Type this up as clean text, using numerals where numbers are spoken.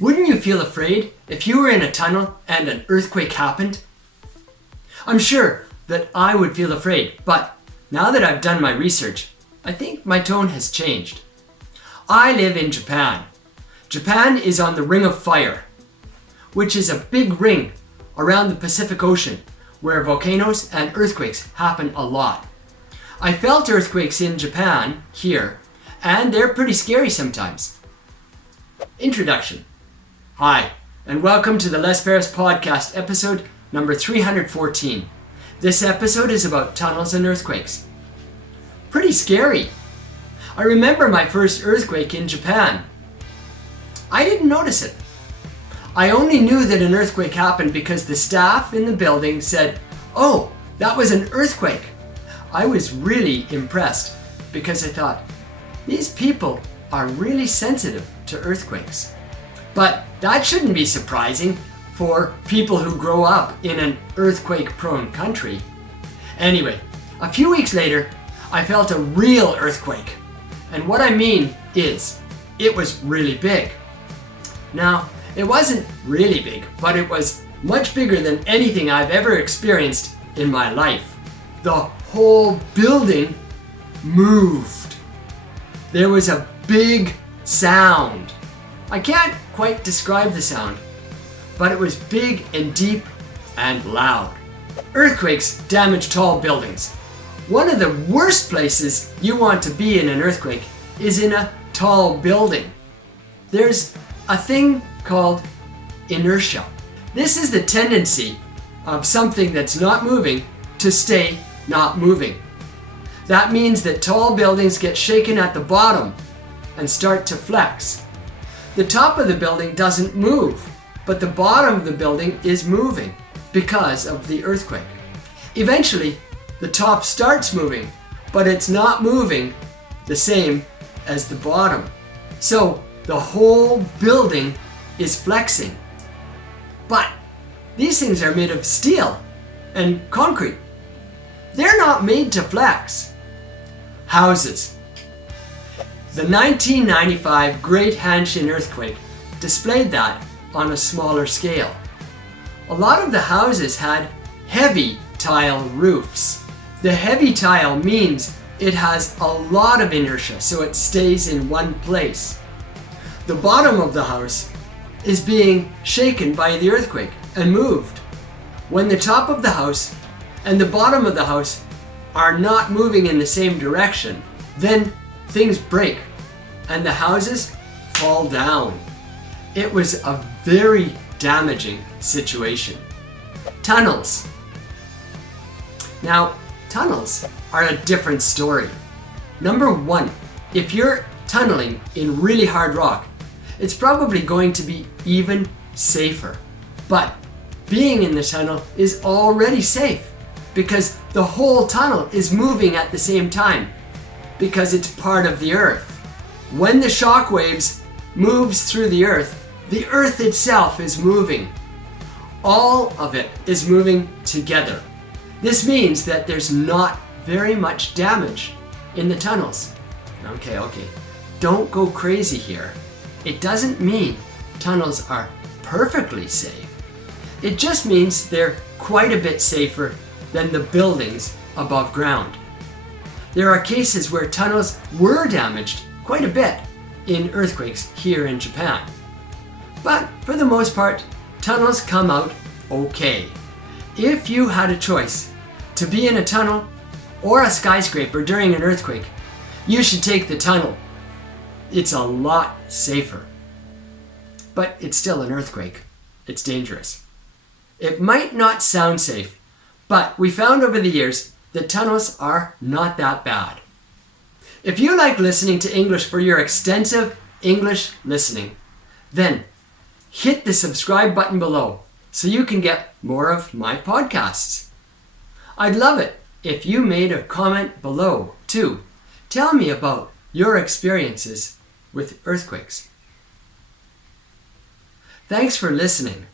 Wouldn't you feel afraid if you were in a tunnel and an earthquake happened? I'm sure that I would feel afraid, but now that I've done my research, I think my tone has changed. I live in Japan. Japan is on the Ring of Fire, which is a big ring around the Pacific Ocean where volcanoes and earthquakes happen a lot. I felt earthquakes in Japan here, and they're pretty scary sometimes. Introduction. Hi, and welcome to the Les Ferris Podcast, episode number 314. This episode is about tunnels and earthquakes. Pretty scary. I remember my first earthquake in Japan. I didn't notice it. I only knew that an earthquake happened because the staff in the building said, "Oh, that was an earthquake." I was really impressed because I thought, these people are really sensitive to earthquakes. But that shouldn't be surprising for people who grow up in an earthquake-prone country. Anyway, a few weeks later, I felt a real earthquake. And what I mean is, it was really big. Now, it wasn't really big, but it was much bigger than anything I've ever experienced in my life. The whole building moved. There was a big sound. I can't quite describe the sound, but it was big and deep and loud. Earthquakes damage tall buildings. One of the worst places you want to be in an earthquake is in a tall building. There's a thing called inertia. This is the tendency of something that's not moving to stay not moving. That means that tall buildings get shaken at the bottom and start to flex. The top of the building doesn't move, but the bottom of the building is moving because of the earthquake. Eventually, the top starts moving, but it's not moving the same as the bottom. So the whole building is flexing. But these things are made of steel and concrete. They're not made to flex. Houses. The 1995 Great Hanshin earthquake displayed that on a smaller scale. A lot of the houses had heavy tile roofs. The heavy tile means it has a lot of inertia, so it stays in one place. The bottom of the house is being shaken by the earthquake and moved. When the top of the house and the bottom of the house are not moving in the same direction, then things break and the houses fall down. It was a very damaging situation. Tunnels. Now, tunnels are a different story. Number one, if you're tunneling in really hard rock, it's probably going to be even safer. But being in the tunnel is already safe because the whole tunnel is moving at the same time because it's part of the earth. When the shock waves moves through the earth itself is moving. All of it is moving together. This means that there's not very much damage in the tunnels. Okay. Don't go crazy here. It doesn't mean tunnels are perfectly safe. It just means they're quite a bit safer than the buildings above ground. There are cases where tunnels were damaged quite a bit in earthquakes here in Japan. But for the most part, tunnels come out okay. If you had a choice to be in a tunnel or a skyscraper during an earthquake, you should take the tunnel. It's a lot safer. But it's still an earthquake. It's dangerous. It might not sound safe, but we found over the years that tunnels are not that bad. If you like listening to English for your extensive English listening, then hit the subscribe button below so you can get more of my podcasts. I'd love it if you made a comment below too. Tell me about your experiences with earthquakes. Thanks for listening.